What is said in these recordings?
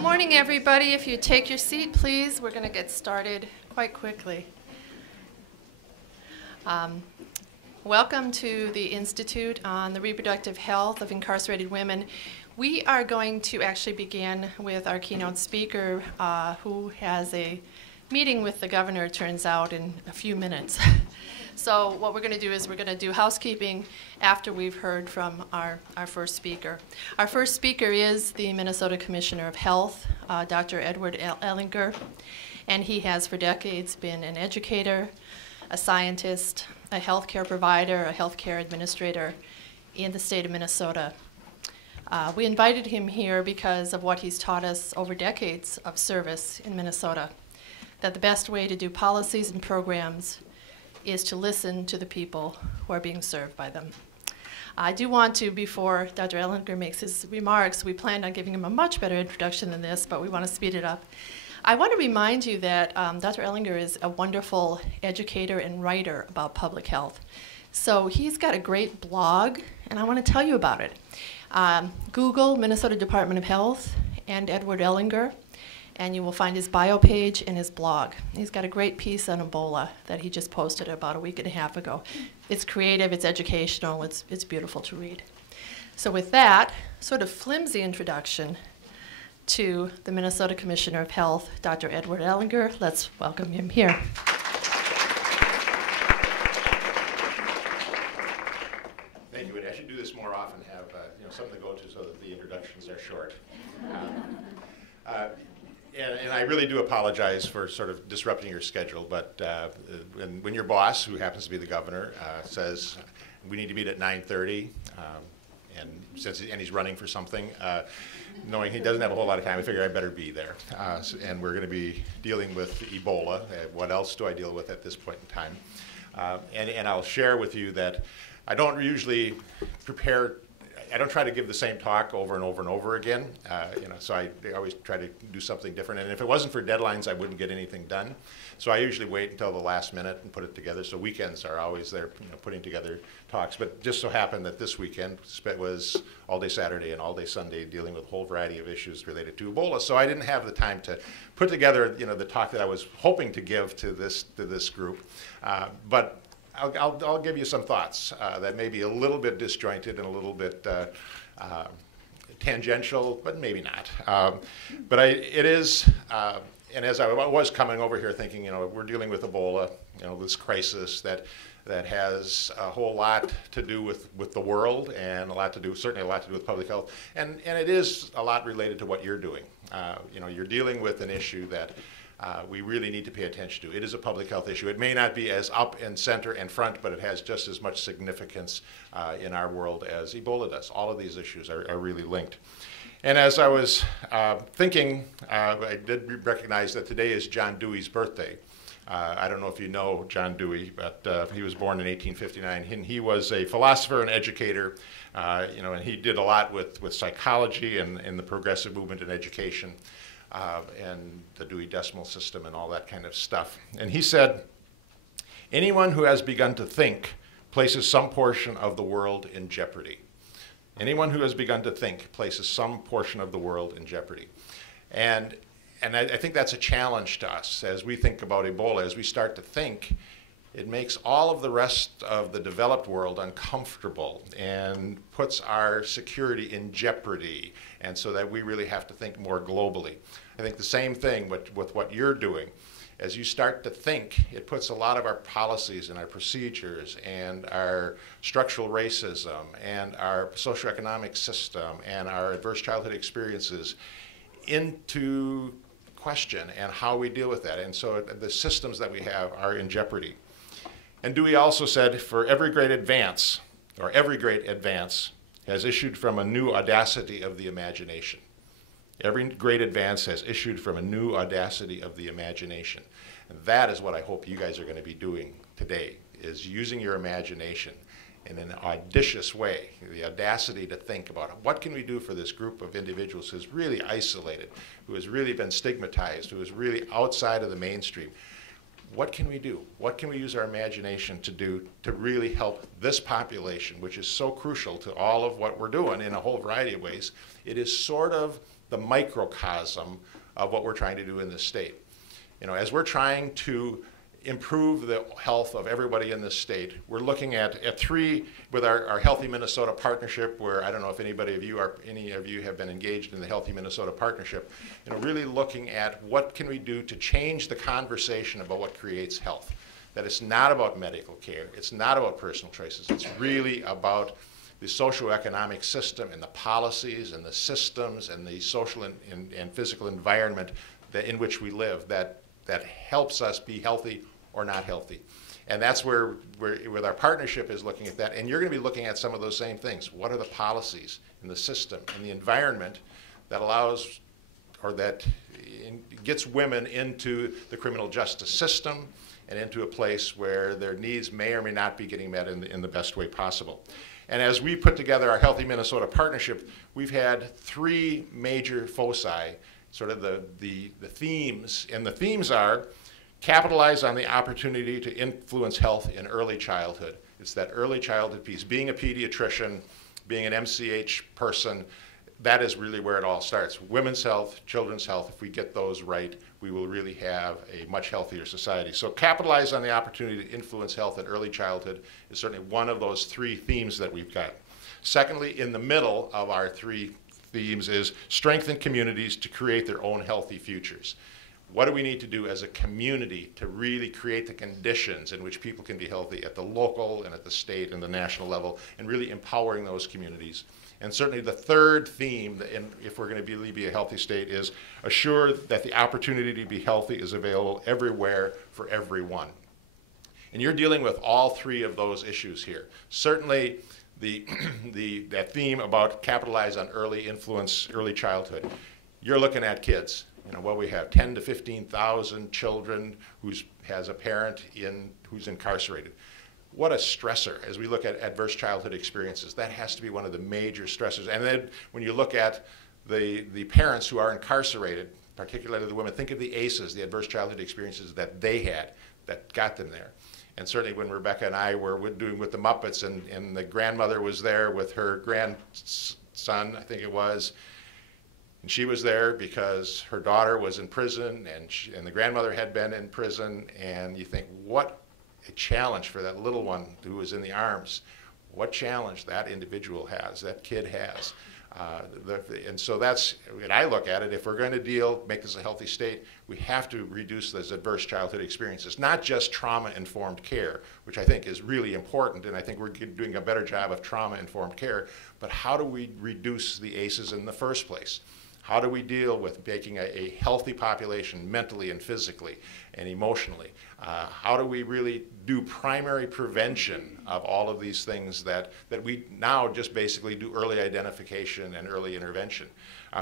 Morning, everybody. If you take your seat, please, we're going to get started quite quickly. Welcome to the Institute on the Reproductive Health of Incarcerated Women. We are going to actually begin with our keynote speaker, who has a meeting with the governor, it turns out, in a few minutes. So what we're going to do is we're going to do housekeeping after we've heard from our first speaker. Our first speaker is the Minnesota Commissioner of Health, Dr. Edward Ehlinger, and he has for decades been an educator, a scientist, a healthcare provider, a healthcare administrator in the state of Minnesota. We invited him here because of what he's taught us over decades of service in Minnesota, that the best way to do policies and programs is to listen to the people who are being served by them. I do want to, before Dr. Ehlinger makes his remarks, we planned on giving him a much better introduction than this, but we want to speed it up. I want to remind you that Dr. Ehlinger is a wonderful educator and writer about public health. So he's got a great blog, and I want to tell you about it. Google Minnesota Department of Health and Edward Ehlinger, and you will find his bio page and his blog. He's got a great piece on Ebola that he just posted about a week and a half ago. It's creative, it's educational, it's beautiful to read. So with that sort of flimsy introduction to the Minnesota Commissioner of Health, Dr. Edward Ehlinger, let's welcome him here. Thank you, and I should do this more often, have something to go to so that the introductions are short. And I really do apologize for sort of disrupting your schedule, but when your boss, who happens to be the governor, says we need to meet at 9:30, and he's running for something, knowing he doesn't have a whole lot of time, I figure I better be there. And we're going to be dealing with Ebola. What else do I deal with at this point in time? And I'll share with you that I don't usually prepare. I don't try to give the same talk over and over and over again, so I always try to do something different. And if it wasn't for deadlines, I wouldn't get anything done. So I usually wait until the last minute and put it together. So weekends are always there, putting together talks. But just so happened that this weekend was all day Saturday and all day Sunday dealing with a whole variety of issues related to Ebola. So I didn't have the time to put together, the talk that I was hoping to give to this group. But I'll give you some thoughts that may be a little bit disjointed and a little bit tangential, but maybe not. But it is, and as I was coming over here thinking, we're dealing with Ebola, this crisis that has a whole lot to do with the world and certainly a lot to do with public health. And it is a lot related to what you're doing. You're dealing with an issue that we really need to pay attention to. It is a public health issue. It may not be as up and center and front, but it has just as much significance in our world as Ebola does. All of these issues are really linked. And as I was thinking, I did recognize that today is John Dewey's birthday. I don't know if you know John Dewey, but he was born in 1859, and he was a philosopher and educator, and he did a lot with psychology and the progressive movement in education. And the Dewey Decimal System and all that kind of stuff. And he said, anyone who has begun to think places some portion of the world in jeopardy. Anyone who has begun to think places some portion of the world in jeopardy. And I think that's a challenge to us as we think about Ebola. As we start to think, it makes all of the rest of the developed world uncomfortable and puts our security in jeopardy, and so that we really have to think more globally. I think the same thing with what you're doing. As you start to think, it puts a lot of our policies and our procedures and our structural racism and our socioeconomic system and our adverse childhood experiences into question and how we deal with that. And so the systems that we have are in jeopardy. And Dewey also said, for every great advance has issued from a new audacity of the imagination. Every great advance has issued from a new audacity of the imagination. And that is what I hope you guys are going to be doing today, is using your imagination in an audacious way, the audacity to think about what can we do for this group of individuals who's really isolated, who has really been stigmatized, who is really outside of the mainstream. What can we do? What can we use our imagination to do to really help this population, which is so crucial to all of what we're doing in a whole variety of ways? It is sort of the microcosm of what we're trying to do in this state. You know, as we're trying to improve the health of everybody in this state, we're looking at three, with our Healthy Minnesota Partnership, where I don't know if any of you have been engaged in the Healthy Minnesota Partnership, you know, really looking at what can we do to change the conversation about what creates health. That it's not about medical care, it's not about personal choices, it's really about the socioeconomic system and the policies and the systems and the social and physical environment in which we live that helps us be healthy or not healthy. And that's where with our partnership is looking at that. And you're going to be looking at some of those same things. What are the policies in the system and the environment that allows or that gets women into the criminal justice system and into a place where their needs may or may not be getting met in the best way possible. And as we put together our Healthy Minnesota Partnership, we've had three major foci, sort of the themes. And the themes are capitalize on the opportunity to influence health in early childhood. It's that early childhood piece. Being a pediatrician, being an MCH person, that is really where it all starts. Women's health, children's health, if we get those right, we will really have a much healthier society. So capitalize on the opportunity to influence health in early childhood is certainly one of those three themes that we've got. Secondly, in the middle of our three themes is strengthen communities to create their own healthy futures. What do we need to do as a community to really create the conditions in which people can be healthy at the local and at the state and the national level, and really empowering those communities? And certainly the third theme, if we're going to really be a healthy state, is assure that the opportunity to be healthy is available everywhere for everyone. And you're dealing with all three of those issues here. Certainly that theme about capitalize on early influence, early childhood. You're looking at kids. You know, well, we have 10 to 15,000 children who has a parent who's incarcerated. What a stressor as we look at adverse childhood experiences. That has to be one of the major stressors. And then when you look at the parents who are incarcerated, particularly the women, think of the ACEs, the adverse childhood experiences that they had that got them there. And certainly when Rebecca and I were doing with the Muppets, and the grandmother was there with her grandson, I think it was, and she was there because her daughter was in prison, and the grandmother had been in prison, and you think, what a challenge for that little one who was in the arms. What challenge that individual has, that kid has. And so that's, when I look at it, if we're going to make this a healthy state, we have to reduce those adverse childhood experiences, not just trauma-informed care, which I think is really important, and I think we're doing a better job of trauma-informed care, but how do we reduce the ACEs in the first place? How do we deal with making a healthy population mentally and physically and emotionally? How do we really do primary prevention of all of these things that we now just basically do early identification and early intervention?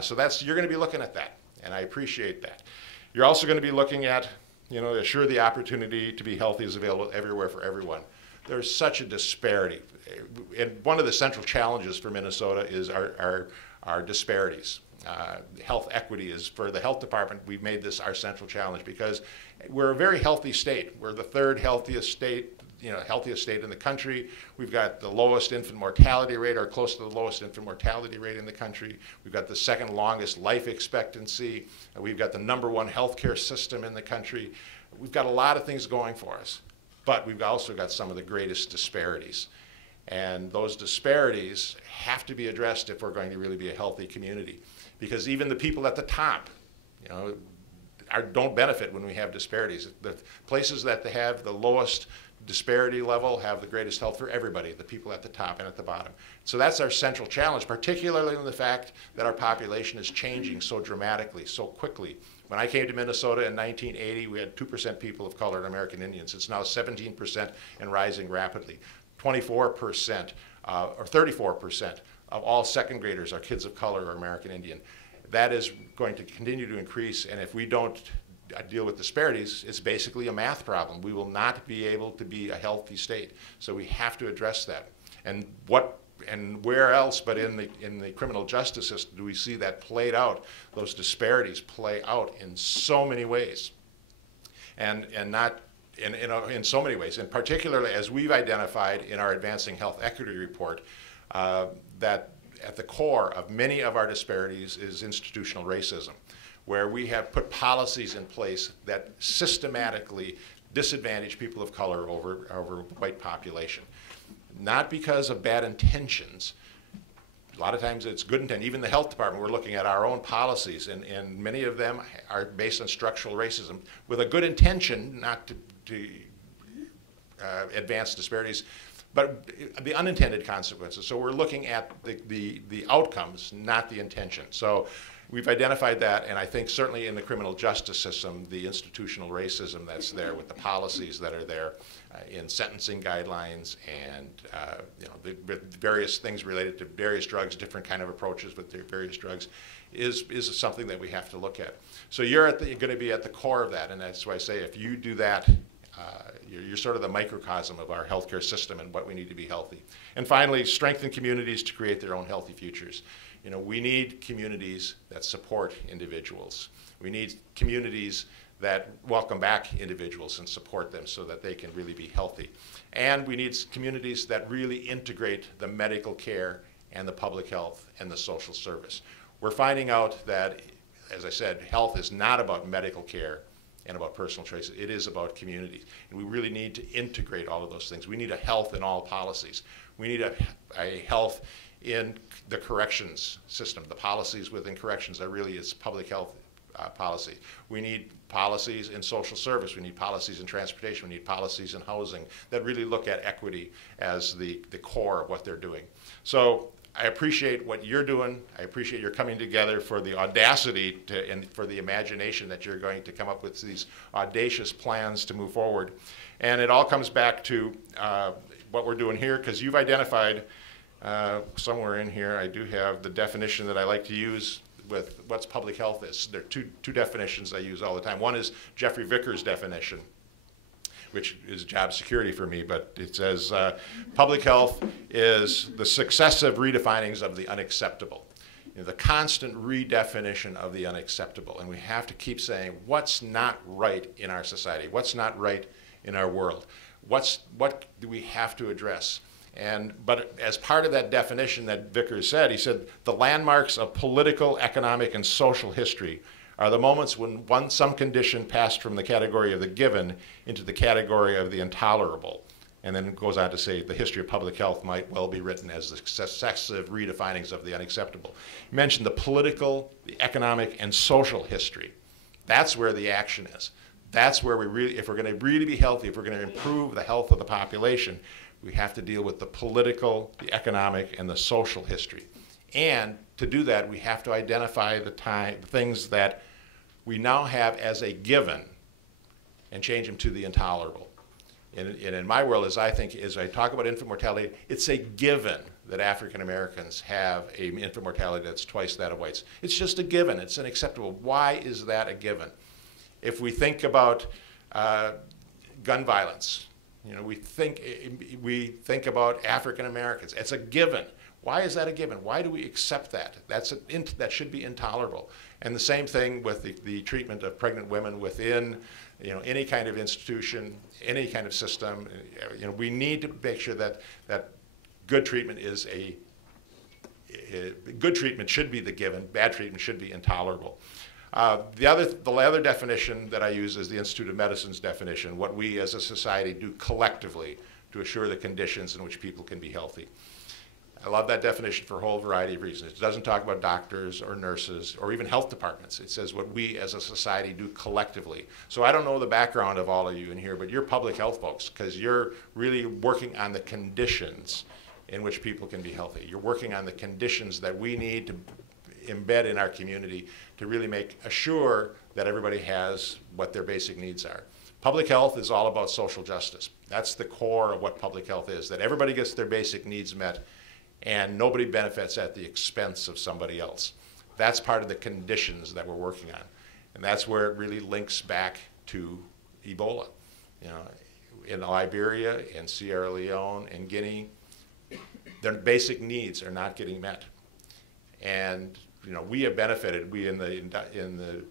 So you're going to be looking at that, and I appreciate that. You're also going to be looking at, assure the opportunity to be healthy is available everywhere for everyone. There's such a disparity. And one of the central challenges for Minnesota is our disparities. Health equity is, for the health department, we've made this our central challenge because we're a very healthy state. We're the third healthiest state, healthiest state in the country. We've got the lowest infant mortality rate, or close to the lowest infant mortality rate in the country. We've got the second longest life expectancy. We've got the #1 healthcare system in the country. We've got a lot of things going for us, but we've also got some of the greatest disparities. And those disparities have to be addressed if we're going to really be a healthy community. Because even the people at the top, don't benefit when we have disparities. The places that have the lowest disparity level have the greatest health for everybody, the people at the top and at the bottom. So that's our central challenge, particularly in the fact that our population is changing so dramatically, so quickly. When I came to Minnesota in 1980, we had 2% people of color and American Indians. It's now 17% and rising rapidly. 24% or 34% of all second graders are kids of color or American Indian. That is going to continue to increase, and if we don't deal with disparities, it's basically a math problem. We will not be able to be a healthy state. So we have to address that. And where else but in the criminal justice system do we see that played out, those disparities play out in so many ways. And not in so many ways, and particularly as we've identified in our Advancing Health Equity report, that at the core of many of our disparities is institutional racism, where we have put policies in place that systematically disadvantage people of color over white population. Not because of bad intentions. A lot of times it's good intent. Even the health department, we're looking at our own policies, and many of them are based on structural racism with a good intention not to advance disparities, but the unintended consequences. So we're looking at the outcomes, not the intention. So we've identified that, and I think certainly in the criminal justice system, the institutional racism that's there with the policies that are there in sentencing guidelines and the various things related to various drugs, different kind of approaches with various drugs, is something that we have to look at. So you're going to be at the core of that, and that's why I say if you do that, you're sort of the microcosm of our healthcare system and what we need to be healthy. And finally, strengthen communities to create their own healthy futures. We need communities that support individuals. We need communities that welcome back individuals and support them so that they can really be healthy. And we need communities that really integrate the medical care and the public health and the social service. We're finding out that, as I said, health is not about medical care and about personal choices. It is about community. And we really need to integrate all of those things. We need a health in all policies. We need a health in the corrections system. The policies within corrections are really its public health policy. We need policies in social service. We need policies in transportation. We need policies in housing that really look at equity as the core of what they're doing. So I appreciate what you're doing. I appreciate your coming together for the audacity and for the imagination that you're going to come up with these audacious plans to move forward. And it all comes back to what we're doing here, because you've identified somewhere in here, I do have the definition that I like to use with what's public health is. There are two definitions I use all the time. One is Jeffrey Vickers' definition, which is job security for me, but it says public health is the successive redefinings of the unacceptable. The constant redefinition of the unacceptable. And we have to keep saying what's not right in our society, what's not right in our world, what do we have to address. But as part of that definition that Vickers said, he said, the landmarks of political, economic, and social history are the moments when some condition passed from the category of the given into the category of the intolerable. And then it goes on to say the history of public health might well be written as the successive redefinings of the unacceptable. He mentioned the political, the economic, and social history. That's where the action is. That's where we really, if we're going to really be healthy, if we're going to improve the health of the population, we have to deal with the political, the economic, and the social history. And to do that, we have to identify the things that we now have as a given and change them to the intolerable. And in my world, as I talk about infant mortality, it's a given that African Americans have an infant mortality that's twice that of whites. It's just a given. It's unacceptable. Why is that a given? If we think about gun violence, we think about African Americans. It's a given. Why is that a given? Why do we accept that? That should be intolerable. And the same thing with the treatment of pregnant women within any kind of institution, any kind of system. We need to make sure that good treatment is good treatment should be the given. Bad treatment should be intolerable. The other definition that I use is the Institute of Medicine's definition, what we as a society do collectively to assure the conditions in which people can be healthy. I love that definition for a whole variety of reasons. It doesn't talk about doctors or nurses or even health departments. It says what we as a society do collectively. So I don't know the background of all of you in here, but you're public health folks because you're really working on the conditions in which people can be healthy. You're working on the conditions that we need to embed in our community to really assure that everybody has what their basic needs are. Public health is all about social justice. That's the core of what public health is, that everybody gets their basic needs met and nobody benefits at the expense of somebody else. That's part of the conditions that we're working on. And that's where it really links back to Ebola. In Liberia, in Sierra Leone, in Guinea, their basic needs are not getting met. And we have benefited, we in the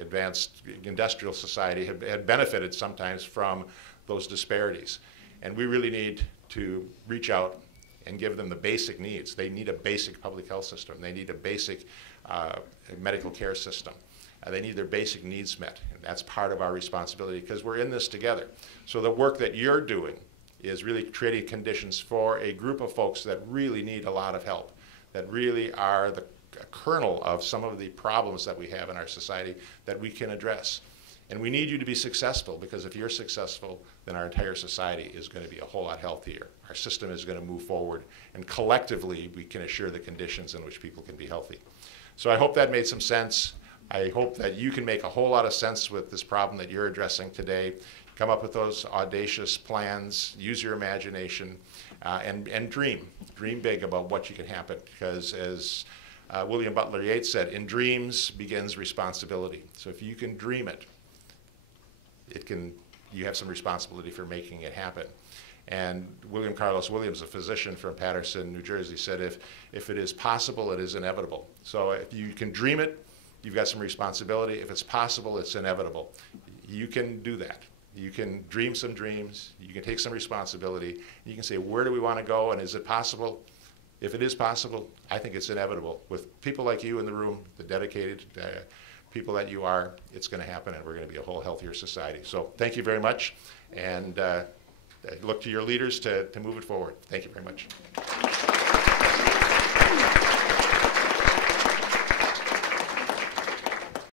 advanced industrial society had benefited sometimes from those disparities. And we really need to reach out and give them the basic needs. They need a basic public health system. They need a basic medical care system. They need their basic needs met. And that's part of our responsibility because we're in this together. So the work that you're doing is really creating conditions for a group of folks that really need a lot of help, that really are the kernel of some of the problems that we have in our society that we can address. And we need you to be successful, because if you're successful, then our entire society is going to be a whole lot healthier. Our system is going to move forward, and collectively we can assure the conditions in which people can be healthy. So I hope that made some sense. I hope that you can make a whole lot of sense with this problem that you're addressing today. Come up with those audacious plans, use your imagination, and dream. Dream big about what you can happen, because as William Butler Yeats said, in dreams begins responsibility. So if you can dream it, you have some responsibility for making it happen. And William Carlos Williams, a physician from Paterson, New Jersey, said, if it is possible, it is inevitable. So if you can dream it, you've got some responsibility. If it's possible, it's inevitable. You can do that. You can dream some dreams. You can take some responsibility. You can say, where do we want to go, and is it possible? If it is possible, I think it's inevitable. With people like you in the room, the dedicated people that you are, it's going to happen, and we're going to be a whole healthier society. So thank you very much, and look to your leaders to move it forward. Thank you very much.